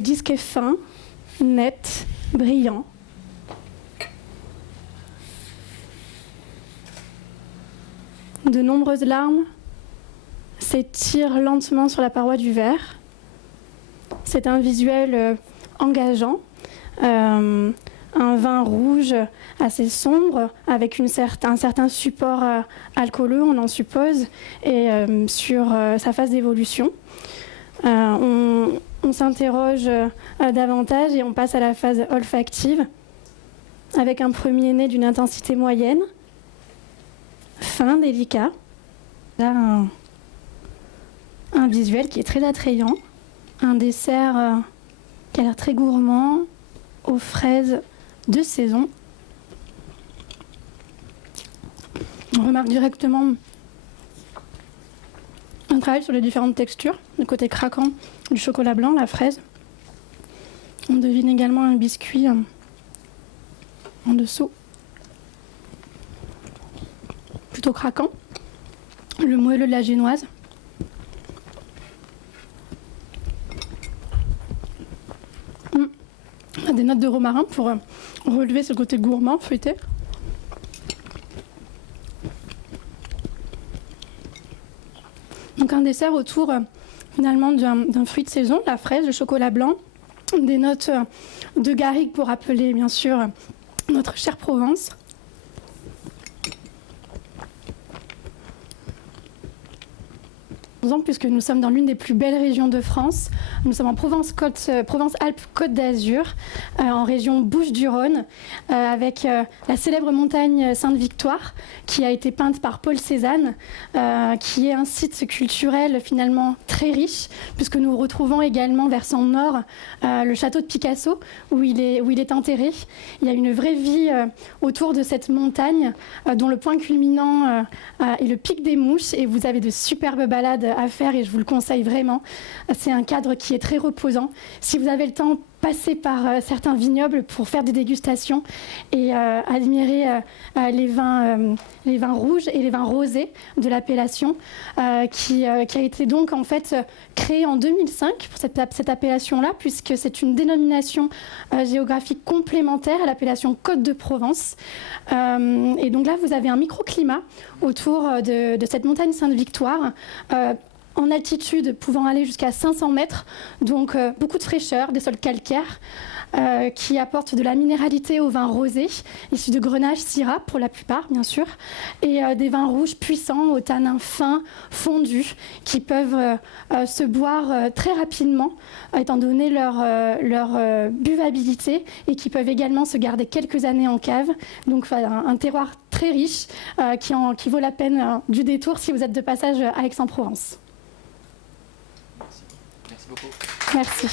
Le disque est fin, net, brillant. De nombreuses larmes s'étirent lentement sur la paroi du verre. C'est un visuel engageant, un vin rouge assez sombre, avec un certain support alcooleux, on en suppose, et sur sa phase d'évolution. On s'interroge davantage et on passe à la phase olfactive, avec un premier nez d'une intensité moyenne, fin, délicat. Là, un visuel qui est très attrayant, un dessert qui a l'air très gourmand, aux fraises de saison. On remarque directement un travail sur les différentes textures, le côté craquant du chocolat blanc, la fraise. On devine également un biscuit en dessous, plutôt craquant, le moelleux de la génoise. On a des notes de romarin pour relever ce côté gourmand, feuilleté. Donc un dessert autour finalement d'un fruit de saison, la fraise, le chocolat blanc, des notes de garrigue pour rappeler bien sûr notre chère Provence. Puisque nous sommes dans l'une des plus belles régions de France. Nous sommes en Provence-Alpes-Côte d'Azur, en région Bouches-du-Rhône, avec la célèbre montagne Sainte-Victoire, qui a été peinte par Paul Cézanne, qui est un site culturel finalement très riche, puisque nous retrouvons également vers son nord le château de Picasso, où il est enterré. Il y a une vraie vie autour de cette montagne, dont le point culminant est le pic des Mouches, et vous avez de superbes balades à faire et je vous le conseille vraiment. C'est un cadre qui est très reposant. Si vous avez le temps, passez par certains vignobles pour faire des dégustations et admirer les vins rouges et les vins rosés de l'appellation qui a été donc en fait créée en 2005 pour cette appellation-là, puisque c'est une dénomination géographique complémentaire à l'appellation Côte de Provence. Et donc là, vous avez un microclimat autour de cette montagne Sainte-Victoire, en altitude pouvant aller jusqu'à 500 mètres, donc beaucoup de fraîcheur, des sols calcaires qui apportent de la minéralité aux vins rosés, issus de Grenache, Syrah pour la plupart bien sûr, et des vins rouges puissants, aux tanins fins, fondus, qui peuvent se boire très rapidement, étant donné leur buvabilité, et qui peuvent également se garder quelques années en cave. Donc un terroir très riche qui vaut la peine du détour si vous êtes de passage à Aix-en-Provence. Merci beaucoup. Merci.